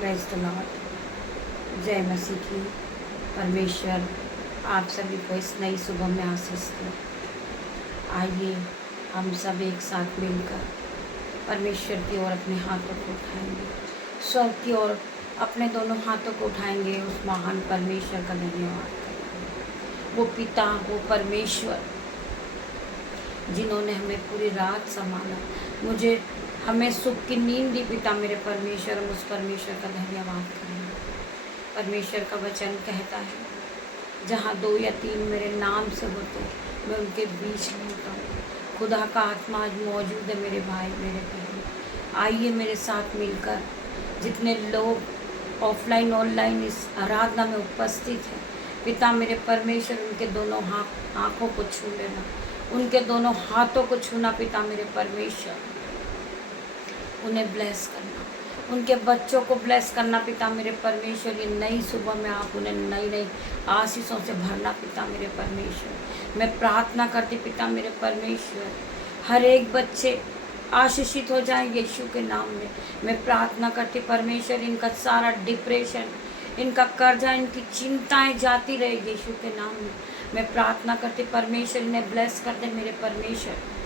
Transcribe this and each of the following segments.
Praise the Lord. जय मसीह की। परमेश्वर आप सभी को इस नई सुबह में आशीष दे। आइए हम सब एक साथ मिलकर परमेश्वर की ओर अपने हाथों को उठाएंगे, स्वर्ग की ओर अपने दोनों हाथों को उठाएंगे, उस महान परमेश्वर का धन्यवाद करेंगे। वो पिता, वो परमेश्वर जिन्होंने हमें पूरी रात संभाला, हमें सुख की नींद दी, पिता मेरे परमेश्वर, हम उस परमेश्वर का धन्यवाद करेंगे। परमेश्वर का वचन कहता है, जहाँ 2 या 3 मेरे नाम से होते मैं उनके बीच में होता हूँ। खुदा का आत्मा आज मौजूद है मेरे भाई, मेरे बहन। आइए मेरे साथ मिलकर जितने लोग ऑफलाइन ऑनलाइन इस आराधना में उपस्थित हैं, पिता मेरे परमेश्वर उनके दोनों आँखों को छू लेना, उनके दोनों हाथों को छूना, पिता मेरे परमेश्वर उन्हें ब्लेस करना, उनके बच्चों को ब्लेस करना, पिता मेरे परमेश्वर। ये नई सुबह में आप उन्हें नई नई आशीषों से भरना, पिता मेरे परमेश्वर। मैं प्रार्थना करती पिता मेरे परमेश्वर, हर एक बच्चे आशीषित हो जाए यीशु के नाम में। मैं प्रार्थना करती परमेश्वर, इनका सारा डिप्रेशन, इनका कर्जा, इनकी चिंताएं जाती रहे यीशु के नाम में। मैं प्रार्थना करती परमेश्वर, इन्हें ब्लेस कर दे मेरे परमेश्वर।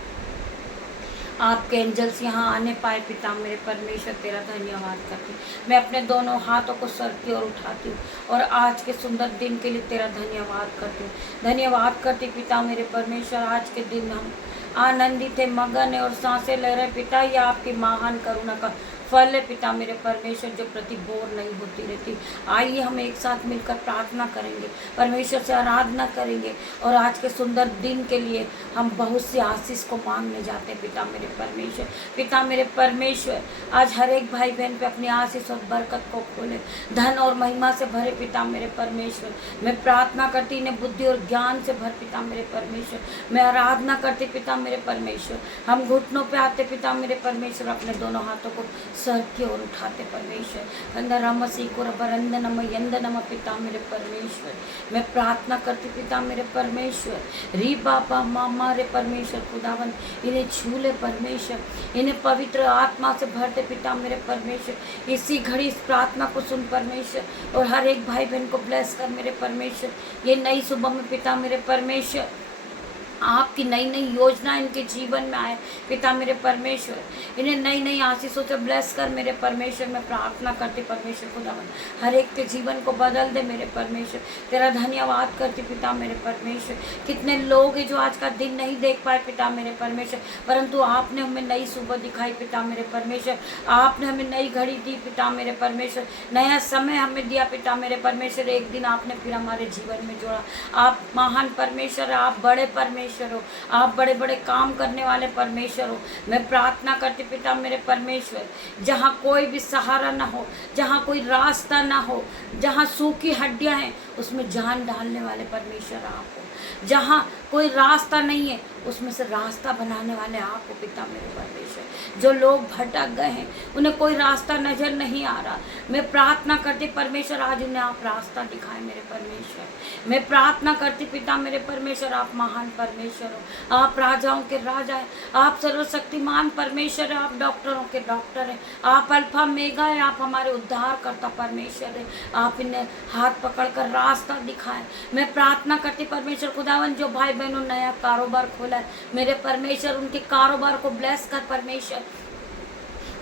आपके एंजल्स यहाँ आने पाए, पिता मेरे परमेश्वर तेरा धन्यवाद करती। मैं अपने दोनों हाथों को सर की ओर उठाती हूँ और आज के सुंदर दिन के लिए तेरा धन्यवाद करती हूँ। धन्यवाद करती पिता मेरे परमेश्वर, आज के दिन हम आनंदित है, मगन है और सांसें ले रहे पिता। ये आपकी महान करुणा का फल है पिता मेरे परमेश्वर, जो प्रति बोर नहीं होती रहती। आइए हम एक साथ मिलकर प्रार्थना करेंगे, परमेश्वर से आराधना करेंगे और आज के सुंदर दिन के लिए हम बहुत सी आशीष को मांगने जाते हैं पिता मेरे परमेश्वर। पिता मेरे परमेश्वर, आज हर एक भाई बहन पे अपनी आशीष और बरकत को खोले, धन और महिमा से भरे पिता मेरे परमेश्वर। मैं प्रार्थना करती इन्हें बुद्धि और ज्ञान से भर पिता मेरे परमेश्वर। मैं आराधना करती पिता मेरे परमेश्वर। हम घुटनों पे आते पिता मेरे परमेश्वर, अपने दोनों हाथों को सर की ओर उठाते परमेश्वर। कंदराम सीकोर बरंदनम यंदनम पिता मेरे परमेश्वर। मैं प्रार्थना करती पिता मेरे परमेश्वर, री बाबा मामा रे परमेश्वर खुदावन, इन्हें छू ले परमेश्वर, इन्हें पवित्र आत्मा से भरते पिता मेरे परमेश्वर। इसी घड़ी इस प्रार्थना को सुन परमेश्वर और हर एक भाई बहन को ब्लेस कर मेरे परमेश्वर। ये नई सुबह में पिता मेरे परमेश्वर आपकी नई नई योजना इनके जीवन में आए पिता मेरे परमेश्वर। इन्हें नई नई आशीषों से ब्लेस कर मेरे परमेश्वर। मैं प्रार्थना करती परमेश्वर खुदावन, हर एक के जीवन को बदल दे मेरे परमेश्वर। तेरा धन्यवाद करती पिता मेरे परमेश्वर। कितने लोग हैं जो आज का दिन नहीं देख पाए पिता मेरे परमेश्वर, परंतु आपने हमें नई सुबह दिखाई पिता मेरे परमेश्वर। आपने हमें नई घड़ी दी पिता मेरे परमेश्वर, नया समय हमें दिया पिता मेरे परमेश्वर। एक दिन आपने फिर हमारे जीवन में जोड़ा। आप महान परमेश्वर, आप बड़े परमेश्वर हो, आप बड़े बड़े काम करने वाले परमेश्वर हो। मैं प्रार्थना करती पिता मेरे परमेश्वर, जहाँ कोई भी सहारा ना हो, जहाँ कोई रास्ता ना हो, जहाँ सूखी हड्डियाँ हैं उसमें जान डालने वाले परमेश्वर आप हो। जहाँ कोई रास्ता नहीं है उसमें से रास्ता बनाने वाले आप हो पिता मेरे परमेश्वर। जो लोग भटक गए हैं, उन्हें कोई रास्ता नजर नहीं आ रहा, मैं प्रार्थना करती परमेश्वर आज उन्हें आप रास्ता दिखाए मेरे परमेश्वर। मैं प्रार्थना करती पिता मेरे परमेश्वर, आप महान परमेश्वर हो, आप राजाओं के राजा हैं, आप सर्वशक्तिमान परमेश्वर है, आप डॉक्टरों के डॉक्टर हैं, आप अल्फा मेगा है, आप हमारे उद्धार करता परमेश्वर है। आप इन्हें हाथ पकड़ कर रास्ता दिखाएं। मैं प्रार्थना करती परमेश्वर खुदावन, जो भाई बहनों नया कारोबार खोला है मेरे परमेश्वर, उनके कारोबार को ब्लेस कर परमेश्वर।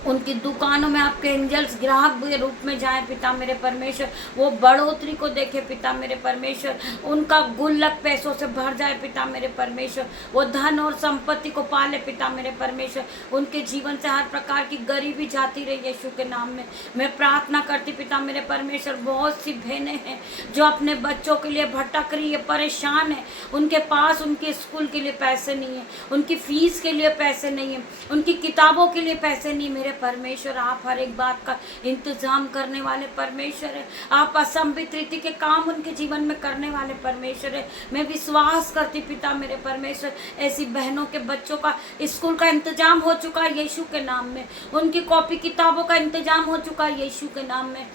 उनकी दुकानों में आपके एंजल्स ग्राहक के रूप में जाएं पिता मेरे परमेश्वर। वो बढ़ोतरी को देखे पिता मेरे परमेश्वर, उनका गुल्लक पैसों से भर जाए पिता मेरे परमेश्वर। वो धन और संपत्ति को पाले पिता मेरे परमेश्वर। उनके जीवन से हर प्रकार की गरीबी जाती रही यीशु के नाम में। मैं प्रार्थना करती पिता मेरे परमेश्वर, बहुत सी बहनें हैं जो अपने बच्चों के लिए भटक रही है, परेशान है, उनके पास उनके स्कूल के लिए पैसे नहीं है, उनकी फीस के लिए पैसे नहीं है, उनकी किताबों के लिए पैसे नहीं। मेरे परमेश्वर, आप हर एक बात का इंतजाम करने वाले परमेश्वर है। आप असंभित रीति के काम उनके जीवन में करने वाले परमेश्वर है। मैं विश्वास करती पिता मेरे परमेश्वर, ऐसी बहनों के बच्चों का स्कूल का इंतजाम हो चुका है यीशु के नाम में, उनकी कॉपी किताबों का इंतजाम हो चुका है यीशु के नाम में।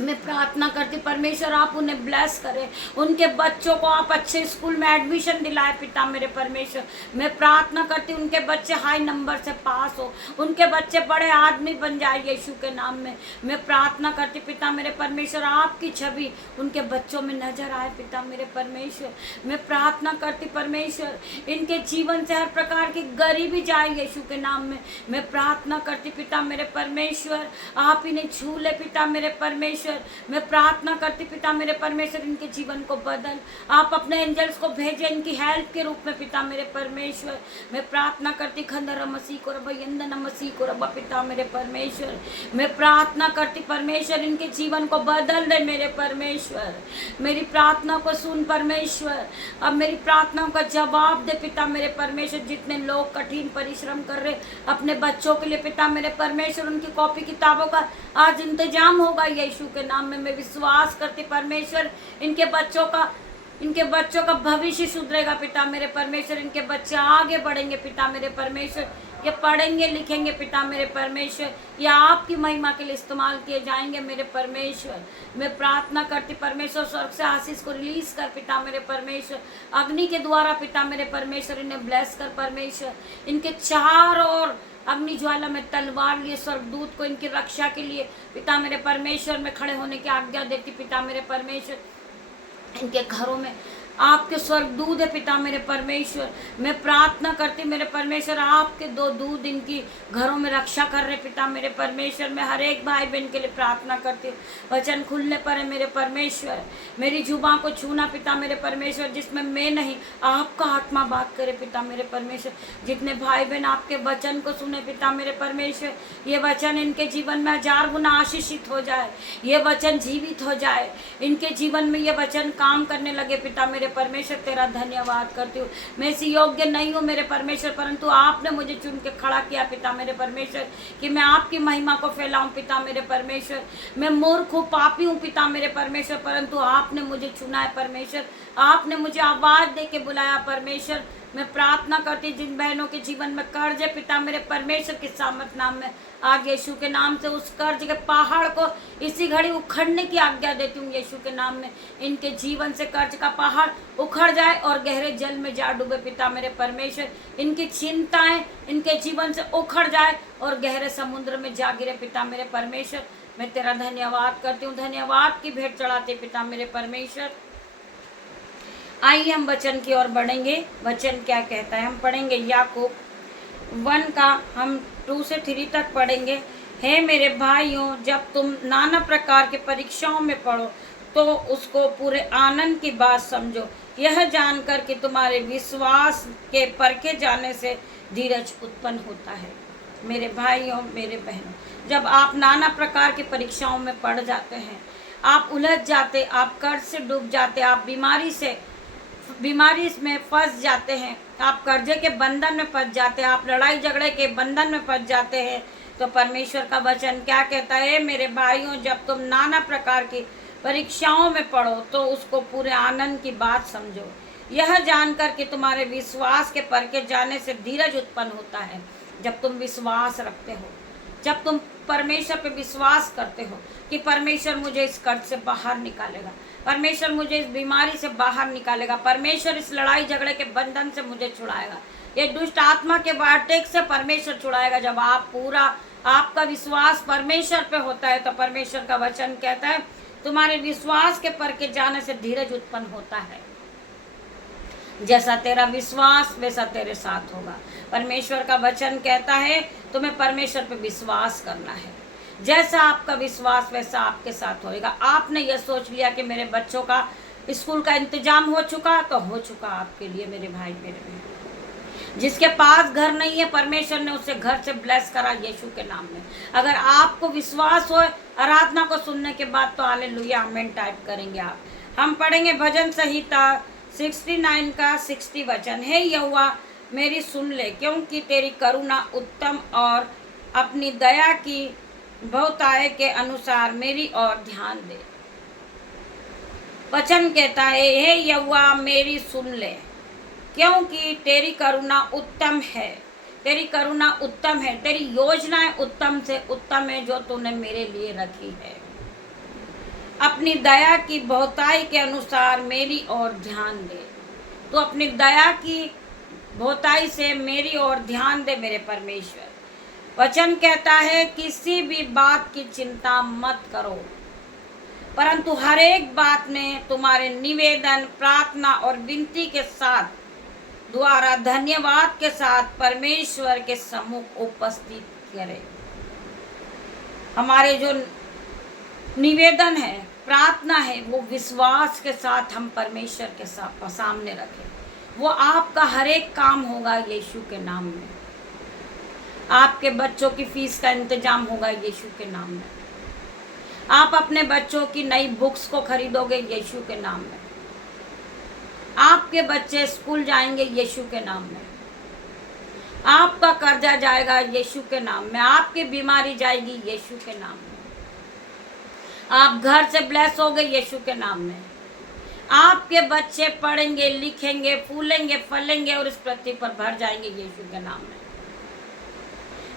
मैं प्रार्थना करती परमेश्वर आप उन्हें ब्लेस करें, उनके बच्चों को आप अच्छे स्कूल में एडमिशन दिलाए पिता मेरे परमेश्वर। मैं प्रार्थना करती उनके बच्चे हाई नंबर से पास हो, उनके बच्चे बड़े आदमी बन जाए यीशु के नाम में। मैं प्रार्थना करती पिता मेरे परमेश्वर आपकी छवि उनके बच्चों में नजर आए पिता मेरे परमेश्वर। मैं प्रार्थना करती परमेश्वर इनके जीवन से हर प्रकार की गरीबी जाए यीशु के नाम में। मैं प्रार्थना करती पिता मेरे परमेश्वर आप इन्हें छू ले पिता मेरे परमेश्वर। मैं प्रार्थना करती पिता मेरे परमेश्वर इनके जीवन को बदल, आप अपने एंजल्स को भेजे इनकी हेल्प के रूप में पिता मेरे परमेश्वर। मैं प्रार्थना करती खंडर मसीह को रब्बा यंदन मसीह को रब्बा पिता मेरे परमेश्वर। मैं प्रार्थना करती परमेश्वर इनके जीवन को बदल दे मेरे परमेश्वर। मेरी प्रार्थना को सुन परमेश्वर, अब मेरी प्रार्थनाओं का जवाब दे पिता मेरे परमेश्वर। जितने लोग कठिन परिश्रम कर रहे अपने बच्चों के लिए पिता मेरे परमेश्वर, उनकी कॉपी किताबों का आज इंतजाम होगा यीशु के नाम में। मैं विश्वास करती परमेश्वर इनके बच्चों का भविष्य सुधरेगा पिता मेरे परमेश्वर। इनके बच्चे आगे बढ़ेंगे पिता मेरे परमेश्वर, ये पढ़ेंगे लिखेंगे पिता मेरे परमेश्वर, ये आपकी महिमा के लिए इस्तेमाल किए जाएंगे मेरे परमेश्वर। मैं प्रार्थना करती परमेश्वर स्वर्ग से आशीष को रिलीज कर पिता मेरे परमेश्वर, अग्नि के द्वारा पिता मेरे परमेश्वर इन्हें ब्लेस कर परमेश्वर। इनके चारों ओर अग्नि ज्वाला में तलवार लिए स्वर्गदूत को इनकी रक्षा के लिए पिता मेरे परमेश्वर में खड़े होने की आज्ञा देती पिता मेरे परमेश्वर। इनके घरों में आपके स्वर्गदूत है पिता मेरे परमेश्वर। मैं प्रार्थना करती मेरे परमेश्वर आपके दो दूत इनकी घरों में रक्षा कर रहे पिता मेरे परमेश्वर। मैं हर एक भाई बहन के लिए प्रार्थना करती हूँ, वचन खुलने पर है मेरे परमेश्वर। मेरी जुबान को छूना पिता मेरे परमेश्वर, जिसमें मैं नहीं आपका आत्मा बात करे पिता मेरे परमेश्वर। जितने भाई बहन आपके वचन को सुने पिता मेरे परमेश्वर, ये वचन इनके जीवन में 1000 गुना आशीषित हो जाए, ये वचन जीवित हो जाए इनके जीवन में, ये वचन काम करने लगे पिता मेरे परमेश्वर। तेरा धन्यवाद करती हूँ। मैं इसी योग्य नहीं हूँ मेरे परमेश्वर, परंतु आपने मुझे चुन के खड़ा किया पिता मेरे परमेश्वर कि मैं आपकी महिमा को फैलाऊं पिता मेरे परमेश्वर। मैं मूर्ख हूँ, पापी हूँ पिता मेरे परमेश्वर, परंतु आपने मुझे चुना है परमेश्वर। आपने मुझे आवाज दे के बुलाया परमेश्वर। मैं प्रार्थना करती जिन बहनों के जीवन में कर्ज है पिता मेरे परमेश्वर के सामर्थ नाम में, आज यीशु के नाम से उस कर्ज के पहाड़ को इसी घड़ी उखड़ने की आज्ञा देती हूँ यीशु के नाम में। इनके जीवन से कर्ज का पहाड़ उखड़ जाए और गहरे जल में जा डूबे पिता मेरे परमेश्वर। इनकी चिंताएं इनके जीवन से उखड़ जाए और गहरे समुद्र में जा गिरे पिता मेरे परमेश्वर। मैं तेरा धन्यवाद करती हूँ, धन्यवाद की भेंट चढ़ाते पिता मेरे परमेश्वर। आइए हम वचन की ओर बढ़ेंगे। वचन क्या कहता है हम पढ़ेंगे याकूब 1 का हम 2 से 3 तक पढ़ेंगे। हे मेरे भाइयों, जब तुम नाना प्रकार के परीक्षाओं में पढ़ो तो उसको पूरे आनंद की बात समझो, यह जानकर कि तुम्हारे विश्वास के परखे जाने से धीरज उत्पन्न होता है। मेरे भाइयों मेरे बहनों, जब आप नाना प्रकार की परीक्षाओं में पड़ जाते हैं, आप उलझ जाते, आप कर्ज से डूब जाते, आप बीमारी में फंस जाते हैं, आप कर्जे के बंधन में फंस जाते हैं, आप लड़ाई झगड़े के बंधन में फंस जाते हैं, तो परमेश्वर का वचन क्या कहता है? मेरे भाइयों, जब तुम नाना प्रकार की परीक्षाओं में पढ़ो तो उसको पूरे आनंद की बात समझो, यह जानकर कि तुम्हारे विश्वास के परखे जाने से धीरज उत्पन्न होता है। जब तुम विश्वास रखते हो, जब तुम परमेश्वर पे विश्वास करते हो कि परमेश्वर मुझे इस कर्ज से बाहर निकालेगा, परमेश्वर मुझे इस बीमारी से बाहर निकालेगा, परमेश्वर इस लड़ाई झगड़े के बंधन से मुझे छुड़ाएगा, ये दुष्ट आत्मा के वाटेक से परमेश्वर छुड़ाएगा। जब आप पूरा आपका विश्वास परमेश्वर पे होता है तो परमेश्वर का वचन कहता है तुम्हारे विश्वास के परखे जाने से धीरज उत्पन्न होता है। जैसा तेरा विश्वास वैसा तेरे साथ होगा। परमेश्वर का वचन कहता है तुम्हें परमेश्वर पे विश्वास करना है, जैसा आपका विश्वास वैसा आपके साथ होएगा। आपने यह सोच लिया कि मेरे बच्चों का स्कूल का इंतजाम हो चुका, तो हो चुका आपके लिए मेरे भाई मेरे बहन। जिसके पास घर नहीं है, परमेश्वर ने उसे घर से ब्लेस करा यीशु के नाम में। अगर आपको विश्वास हो आराधना को सुनने के बाद तो हालेलुया आमीन टाइप करेंगे आप। हम पढ़ेंगे भजन संहिता 69 का 60 वचन। हे यहोवा मेरी सुन ले, क्योंकि तेरी करुणा उत्तम और अपनी दया की बहुतायत के अनुसार मेरी ओर ध्यान दे। वचन कहता है हे यहोवा मेरी सुन ले, क्योंकि तेरी करुणा उत्तम है, तेरी करुणा उत्तम है, तेरी योजनाएं उत्तम से उत्तम है जो तूने मेरे लिए रखी है। अपनी दया की बहुताई के अनुसार मेरी ओर ध्यान दे। तो अपनी दया की बहुताई से मेरी ओर ध्यान दे मेरे परमेश्वर। वचन कहता है किसी भी बात की चिंता मत करो, परंतु हर एक बात में तुम्हारे निवेदन, प्रार्थना और विनती के साथ द्वारा धन्यवाद के साथ परमेश्वर के सम्मुख उपस्थित करें। हमारे जो निवेदन है, प्रार्थना है, वो विश्वास के साथ हम परमेश्वर के सामने रखें। वो आपका हर एक काम होगा यीशु के नाम में। आपके बच्चों की फीस का इंतजाम होगा यीशु के नाम में। आप अपने बच्चों की नई बुक्स को खरीदोगे यीशु के नाम में। आपके बच्चे स्कूल जाएंगे यीशु के नाम में। आपका कर्जा जाएगा यीशु के नाम में। आपकी बीमारी जाएगी यीशु के नाम में। आप घर से ब्लेस होगे यीशु के नाम में। आपके बच्चे पढ़ेंगे, लिखेंगे, फूलेंगे, फलेंगे और इस पृथ्वी पर भर जाएंगे यीशु के नाम में।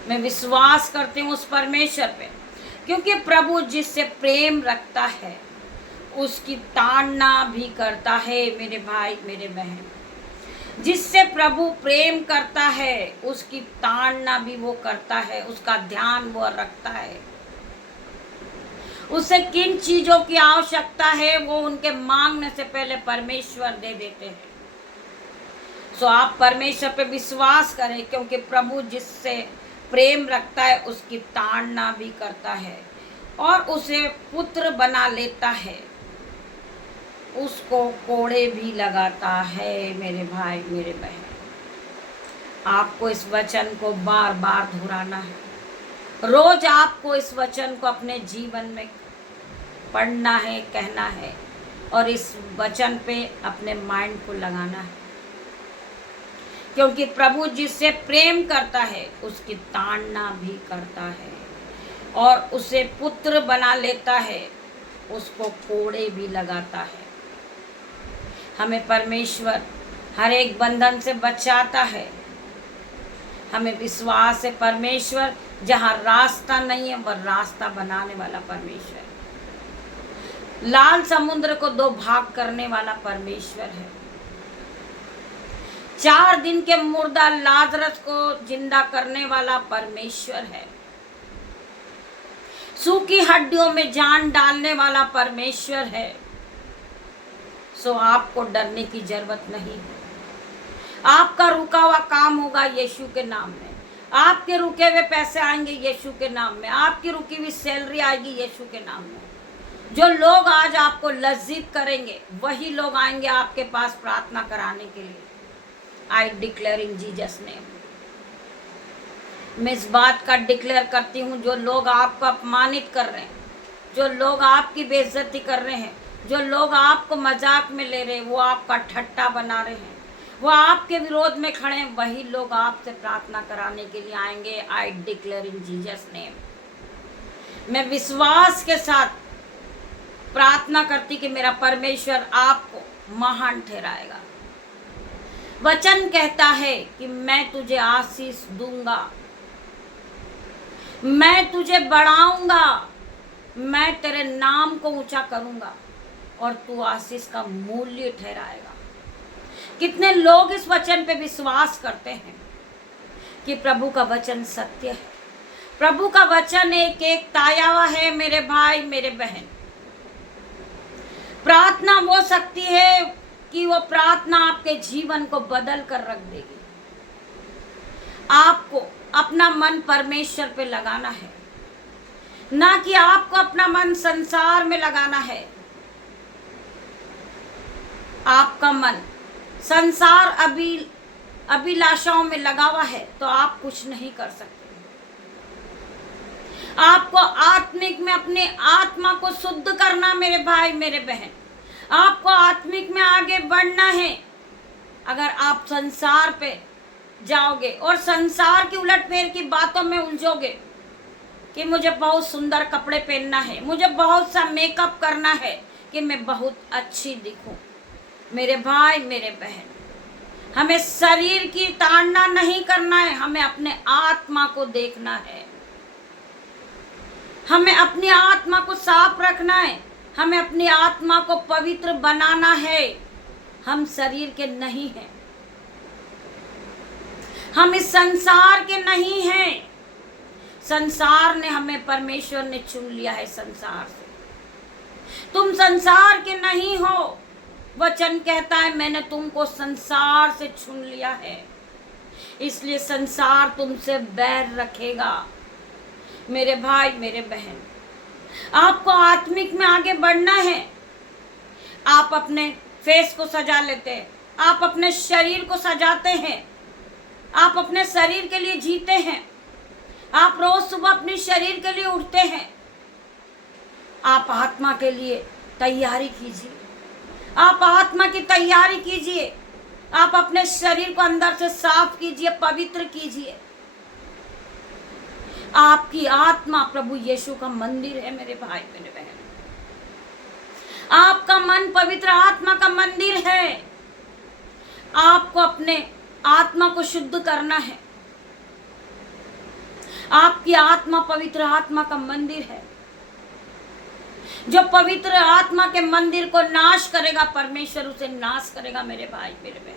मैं विश्वास करती हूँ उस परमेश्वर पे, क्योंकि प्रभु जिससे प्रेम रखता है उसकी ताड़ना भी करता है मेरे भाई मेरे बहन। जिससे प्रभु प्रेम करता है उसकी ताड़ना भी वो करता है, उसका ध्यान वो रखता है। उसे किन चीजों की आवश्यकता है वो उनके मांगने से पहले परमेश्वर दे देते हैं। सो आप परमेश्वर पे विश्वास करें, क्योंकि प्रभु जिससे प्रेम रखता है उसकी ताड़ना भी करता है और उसे पुत्र बना लेता है, उसको कोड़े भी लगाता है मेरे भाई मेरे बहन। आपको इस वचन को बार बार दोहराना है। रोज आपको इस वचन को अपने जीवन में पढ़ना है, कहना है और इस वचन पे अपने माइंड को लगाना है, क्योंकि प्रभु जिससे प्रेम करता है उसकी ताड़ना भी करता है और उसे पुत्र बना लेता है, उसको कोड़े भी लगाता है। हमें परमेश्वर हर एक बंधन से बचाता है। हमें विश्वास है परमेश्वर जहाँ रास्ता नहीं है वह रास्ता बनाने वाला परमेश्वर है। लाल समुद्र को दो भाग करने वाला परमेश्वर है। 4 दिन के मुर्दा लाजरस को जिंदा करने वाला परमेश्वर है। सूखी हड्डियों में जान डालने वाला परमेश्वर है। सो आपको डरने की जरूरत नहीं है। आपका रुका हुआ काम होगा यीशु के नाम में। आपके रुके हुए पैसे आएंगे यीशु के नाम में। आपकी रुकी हुई सैलरी आएगी यीशु के नाम में। जो लोग आज आपको लज्जित करेंगे वही लोग आएंगे आपके पास प्रार्थना कराने के लिए। I declare in Jesus name. मैं इस बात का डिक्लेयर करती हूँ, जो लोग आपको अपमानित कर रहे हैं, जो लोग आपकी बेइज्जती कर रहे हैं, जो लोग आपको मजाक में ले रहे हैं, वो आपका ठट्टा बना रहे हैं, वो आपके विरोध में खड़े हैं, वही लोग आपसे प्रार्थना कराने के लिए आएंगे। I declare in Jesus name. मैं विश्वास के साथ प्रार्थना करती कि मेरा परमेश्वर आपको महान ठहराएगा। वचन कहता है कि मैं तुझे आशीष दूंगा, मैं तुझे बढ़ाऊंगा, मैं तेरे नाम को ऊंचा करूंगा और तू आशीष का मूल्य ठहराएगा। कितने लोग इस वचन पे विश्वास करते हैं कि प्रभु का वचन सत्य है। प्रभु का वचन एक एक ताया हुआ है मेरे भाई मेरे बहन। प्रार्थना वो शक्ति है कि वो प्रार्थना आपके जीवन को बदल कर रख देगी। आपको अपना मन परमेश्वर पे लगाना है, ना कि आपको अपना मन संसार में लगाना है। आपका मन संसार अभिलाषाओं में लगा हुआ है तो आप कुछ नहीं कर सकते। आपको आत्मिक में अपने आत्मा को शुद्ध करना मेरे भाई मेरे बहन। आपको आत्मिक में आगे बढ़ना है। अगर आप संसार पे जाओगे और संसार की उलटफेर की बातों में उलझोगे कि मुझे बहुत सुंदर कपड़े पहनना है, मुझे बहुत सा मेकअप करना है कि मैं बहुत अच्छी दिखूं, मेरे भाई मेरे बहन, हमें शरीर की ताड़ना नहीं करना है, हमें अपने आत्मा को देखना है। हमें अपनी आत्मा को साफ रखना है। हमें अपनी आत्मा को पवित्र बनाना है। हम शरीर के नहीं हैं, हम इस संसार के नहीं हैं। संसार ने हमें, परमेश्वर ने चुन लिया है संसार से। तुम संसार के नहीं हो। वचन कहता है मैंने तुमको संसार से चुन लिया है, इसलिए संसार तुमसे बैर रखेगा। मेरे भाई मेरे बहन, आपको आत्मिक में आगे बढ़ना है। आप अपने फेस को सजा लेते हैं, आप अपने शरीर को सजाते हैं, आप अपने शरीर के लिए जीते हैं, आप रोज सुबह अपने शरीर के लिए उठते हैं। आप आत्मा के लिए तैयारी कीजिए, आप आत्मा की तैयारी कीजिए। आप अपने शरीर को अंदर से साफ कीजिए, पवित्र कीजिए। आपकी आत्मा प्रभु यीशु का मंदिर है मेरे भाई मेरे बहन। आपका मन पवित्र आत्मा का मंदिर है। आपको अपने आत्मा को शुद्ध करना है। आपकी आत्मा पवित्र आत्मा का मंदिर है। जो पवित्र आत्मा के मंदिर को नाश करेगा, परमेश्वर उसे नाश करेगा मेरे भाई मेरे बहन।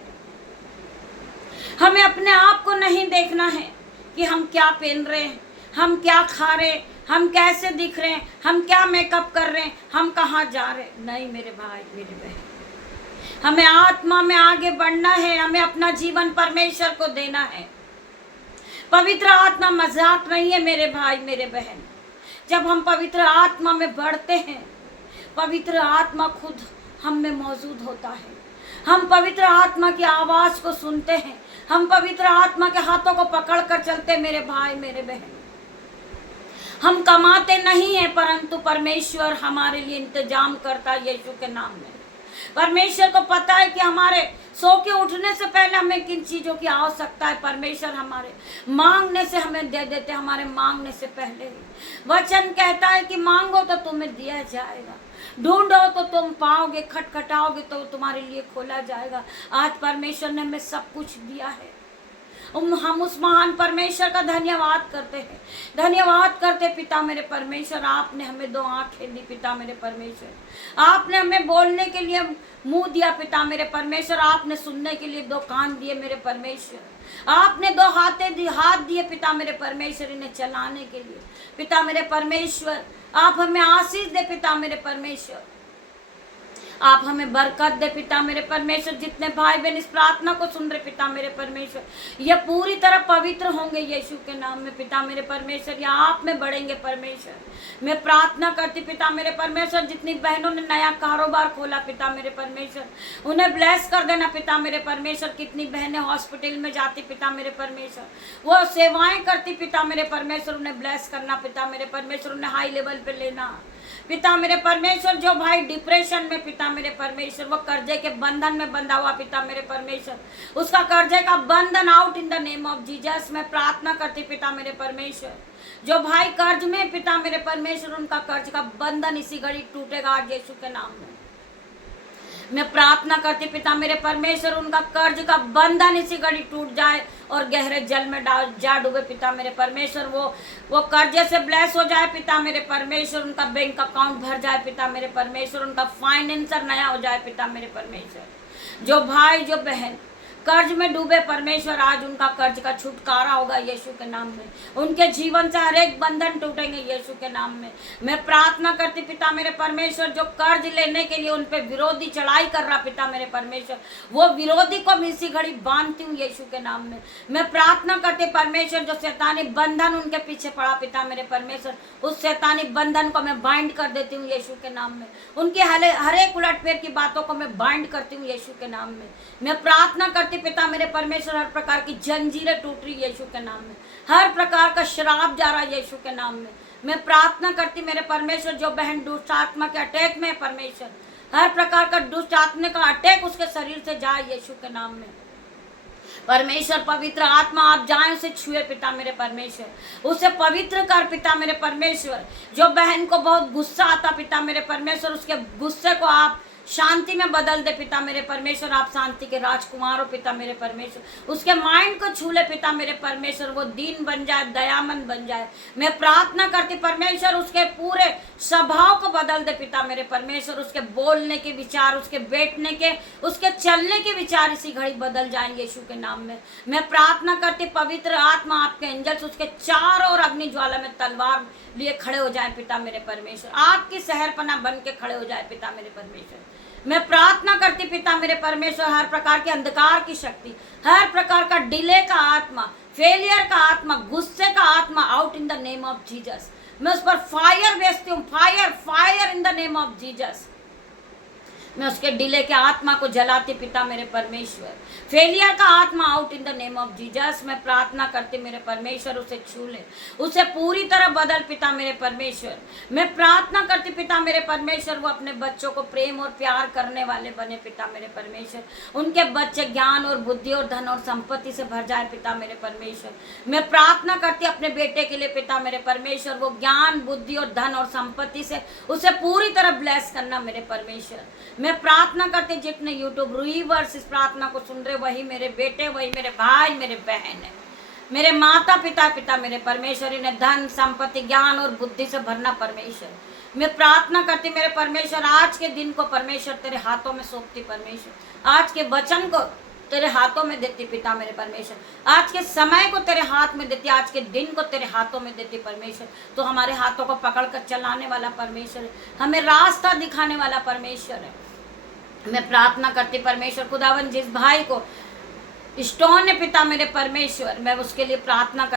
हमें अपने आप को नहीं देखना है कि हम क्या पहन रहे हैं, हम क्या खा रहे हैं, हम कैसे दिख रहे हैं, हम क्या मेकअप कर रहे हैं, हम कहाँ जा रहे हैं। नहीं मेरे भाई मेरे बहन, हमें आत्मा में आगे बढ़ना है। हमें अपना जीवन परमेश्वर को देना है। पवित्र आत्मा मजाक नहीं है मेरे भाई मेरे बहन। जब हम पवित्र आत्मा में बढ़ते हैं, पवित्र आत्मा खुद हम में मौजूद होता है। हम पवित्र आत्मा की आवाज को सुनते हैं, हम पवित्र आत्मा के हाथों को पकड़ कर चलते मेरे भाई मेरे बहन। हम कमाते नहीं हैं, परंतु परमेश्वर हमारे लिए इंतजाम करता है यीशु के नाम में। परमेश्वर को पता है कि हमारे सो के उठने से पहले हमें किन चीजों की आवश्यकता है। परमेश्वर हमारे मांगने से हमें दे देते, हमारे मांगने से पहले ही। वचन कहता है कि मांगो तो तुम्हें दिया जाएगा, ढूंढो तो तुम पाओगे, खटखटाओगे तो तुम्हारे लिए खोला जाएगा। आज परमेश्वर ने हमें सब कुछ दिया है। हम उस महान परमेश्वर का धन्यवाद करते हैं, धन्यवाद करते पिता मेरे परमेश्वर। आपने हमें 2 आंखें दी पिता मेरे परमेश्वर। आपने हमें बोलने के लिए मुंह दिया पिता मेरे परमेश्वर। आपने सुनने के लिए 2 कान दिए मेरे परमेश्वर। आपने 2 हाथ दिए पिता मेरे परमेश्वर, इन्हें चलाने के लिए पिता मेरे परमेश्वर। आप हमें आशीष दे पिता मेरे परमेश्वर। आप हमें बरकत दे पिता मेरे परमेश्वर। जितने भाई बहन इस प्रार्थना को सुन रहे पिता मेरे परमेश्वर, ये पूरी तरह पवित्र होंगे यीशु के नाम में पिता मेरे परमेश्वर। या आप में बढ़ेंगे परमेश्वर। मैं प्रार्थना करती पिता मेरे परमेश्वर, जितनी बहनों ने नया कारोबार खोला पिता मेरे परमेश्वर, उन्हें ब्लेस कर देना पिता मेरे परमेश्वर। कितनी बहनें हॉस्पिटल में जाती पिता मेरे परमेश्वर, वो सेवाएं करती पिता मेरे परमेश्वर, उन्हें ब्लेस करना पिता मेरे परमेश्वर, उन्हें हाई लेवल पे लेना पिता मेरे परमेश्वर। जो भाई डिप्रेशन में पिता मेरे परमेश्वर, वो कर्जे के बंधन में बंधा हुआ पिता मेरे परमेश्वर, उसका कर्जे का बंधन out in the name of Jesus. मैं प्रार्थना करती पिता मेरे परमेश्वर। जो भाई कर्ज में पिता मेरे परमेश्वर, उनका कर्ज का बंधन इसी घड़ी टूटेगा आज यीशु के नाम में। मैं प्रार्थना करती पिता मेरे परमेश्वर, उनका कर्ज का बंधन इसी घड़ी टूट जाए और गहरे जल में जा डूबे पिता मेरे परमेश्वर। वो कर्जे से ब्लेस हो जाए पिता मेरे परमेश्वर। उनका बैंक अकाउंट भर जाए पिता मेरे परमेश्वर। उनका फाइनेंसर नया हो जाए पिता मेरे परमेश्वर। जो भाई जो बहन कर्ज में डूबे परमेश्वर, आज उनका कर्ज का छुटकारा होगा यीशु के नाम में। उनके जीवन से हर एक बंधन टूटेंगे यीशु के नाम में। मैं प्रार्थना करती पिता मेरे परमेश्वर, जो कर्ज लेने के लिए उन पे विरोधी चढ़ाई कर रहा पिता मेरे परमेश्वर, वो विरोधी को मैं इसी घड़ी बांधती हूँ यीशु के नाम में। मैं प्रार्थना करती परमेश्वर, जो शैतानी बंधन उनके पीछे पड़ा पिता मेरे परमेश्वर, उस शैतानी बंधन को मैं बाइंड कर देती हूँ यीशु के नाम में। उनकी हर एक उलटफेर की बातों को मैं बाइंड करती हूँ यीशु के नाम में। मैं प्रार्थना करती पिता मेरे परमेश्वर, हर प्रकार की जंजीरें टूट रही यीशु के नाम में, हर प्रकार का श्राप जा रहा यीशु के नाम में। मैं प्रार्थना करती मेरे परमेश्वर, जो बहन दुष्ट आत्मा के अटैक में परमेश्वर, हर प्रकार का दुष्ट आत्मा का अटैक उसके शरीर से जाए यीशु के नाम में। परमेश्वर पवित्र आत्मा आप जाए, उसे छुए पिता मेरे परमेश्वर, उसे पवित्र कर पिता मेरे परमेश्वर। जो बहन को बहुत गुस्सा आता पिता मेरे परमेश्वर, उसके गुस्से को आप शांति में बदल दे पिता मेरे परमेश्वर। आप शांति के राजकुमार हो पिता मेरे परमेश्वर। उसके माइंड को छू ले पिता मेरे परमेश्वर, वो दीन बन जाए, दयामंद बन जाए। मैं प्रार्थना करती परमेश्वर, उसके पूरे स्वभाव को बदल दे पिता मेरे परमेश्वर। उसके बोलने के विचार, उसके बैठने के, उसके चलने के विचार इसी घड़ी बदल जाएंगे यीशु के नाम में। मैं प्रार्थना करती पवित्र आत्मा, आपके एंजल्स उसके चारों ओर अग्नि ज्वाला में तलवार लिए खड़े हो जाए पिता मेरे परमेश्वर। आपकी शहरपना बन के खड़े हो जाए पिता मेरे परमेश्वर। मैं प्रार्थना करती पिता मेरे परमेश्वर, हर प्रकार के अंधकार की शक्ति, हर प्रकार का डिले का आत्मा, फेलियर का आत्मा, गुस्से का आत्मा, out in the name of Jesus. मैं उस पर फायर भेजती हूँ, fire fire in the name of Jesus. मैं उसके डिले के आत्मा को जलाती पिता मेरे परमेश्वर। फेलियर का आत्मा out in the name of Jesus. मैं प्रार्थना करती मेरे परमेश्वर, उसे छू ले, उसे पूरी तरह बदल पिता मेरे परमेश्वर। मैं प्रार्थना करती पिता मेरे परमेश्वर, वो अपने बच्चों को प्रेम और प्यार करने वाले बने पिता मेरे परमेश्वर। उनके बच्चे ज्ञान और बुद्धि और धन और संपत्ति से भर जाए पिता मेरे परमेश्वर। मैं प्रार्थना करती अपने बेटे के लिए पिता मेरे परमेश्वर, वो ज्ञान बुद्धि और धन और संपत्ति से उसे पूरी तरह ब्लेस करना मेरे परमेश्वर। मैं प्रार्थना करती जितने यूट्यूब व्यूअर्स इस प्रार्थना को सुन रहे, वही मेरे बेटे, वही मेरे भाई, मेरे बहन है, मेरे माता पिता, पिता मेरे परमेश्वर। इन्हें धन संपत्ति ज्ञान और बुद्धि से भरना परमेश्वर। मैं प्रार्थना करती मेरे परमेश्वर, आज के दिन को परमेश्वर तेरे हाथों में सौंपती परमेश्वर। आज के वचन को तेरे हाथों में देती पिता मेरे परमेश्वर। आज के समय को तेरे हाथ में देती, आज के दिन को तेरे हाथों में देती परमेश्वर। तो हमारे हाथों को पकड़ कर चलाने वाला परमेश्वर है, हमें रास्ता दिखाने वाला परमेश्वर है। मैं प्रार्थना करती परमेश्वर खुदावन, जिस भाई को स्टोन है पिता मेरे परमेश्वर, मैं उसके लिए प्रार्थना